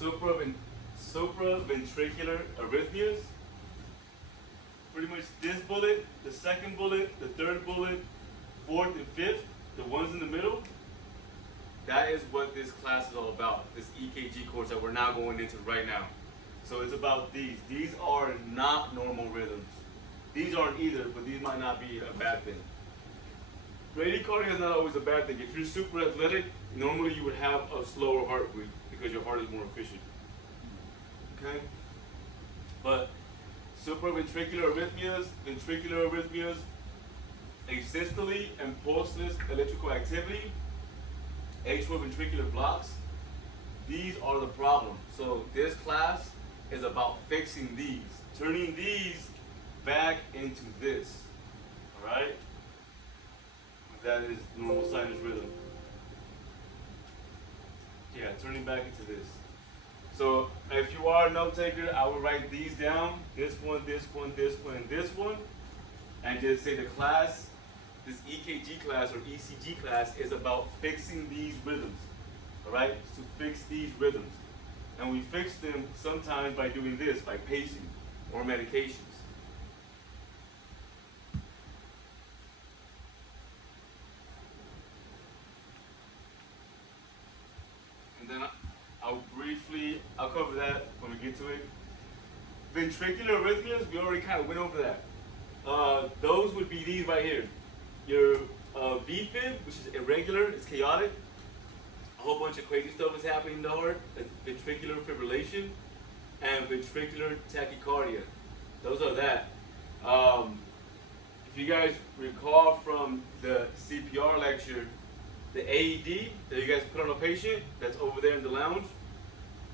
supraventricular arrhythmias. Pretty much this bullet, the second bullet, the third bullet, fourth and fifth, the ones in the middle, that is what this class is all about, this EKG course that we're now going into right now. So it's about these. These are not normal rhythms. These aren't either, but these might not be a bad thing. Bradycardia is not always a bad thing. If you're super athletic, normally you would have a slower heartbeat because your heart is more efficient. Okay? But supraventricular arrhythmias, ventricular arrhythmias, asystole and pulseless electrical activity, atrial ventricular blocks, these are the problem. So this class is about fixing these, turning these back into this. All right? That is normal sinus rhythm. Yeah, turning back into this. So if you are a note taker, I would write these down. This one, this one, this one, and this one. And just say the class, this EKG class or ECG class is about fixing these rhythms. All right? To fix these rhythms. And we fix them sometimes by doing this, by pacing or medications. And then I'll cover that when we get to it. Ventricular arrhythmias, we already kind of went over that. Those would be these right here. Your VFib, which is irregular, it's chaotic. A whole bunch of crazy stuff is happening in the heart. Ventricular fibrillation and ventricular tachycardia. Those are that. If you guys recall from the CPR lecture, the AED that you guys put on a patient that's over there in the lounge,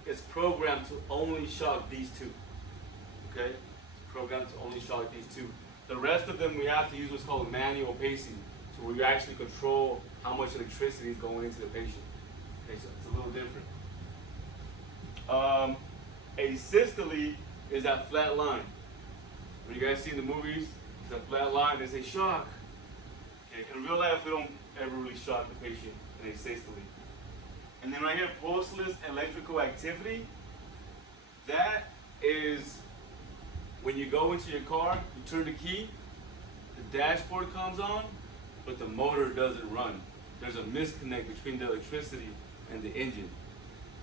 it's programmed to only shock these two. Okay? It's programmed to only shock these two. The rest of them we have to use what's called manual pacing, so where you actually control how much electricity is going into the patient. Okay, so it's a little different. A systole is that flat line. When you guys see the movies, it's that flat line, they say shock. Okay, in real life, we don't ever really shock the patient in a systole. And then right here, pulseless electrical activity. That is when you go into your car, you turn the key, the dashboard comes on, but the motor doesn't run. There's a disconnect between the electricity and the engine.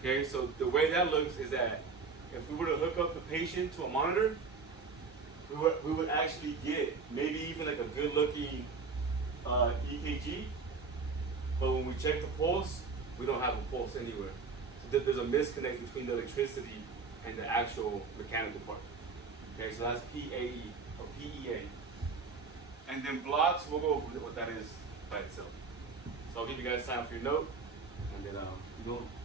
Okay, so the way that looks is that if we were to hook up the patient to a monitor, we would actually get maybe even like a good looking EKG, but when we check the pulse, we don't have a pulse anywhere. So there's a disconnect between the electricity and the actual mechanical part. Okay, so that's PAE or PEA. And then blocks, we'll go over what that is by itself. So I'll give you guys time for your note, and then you go.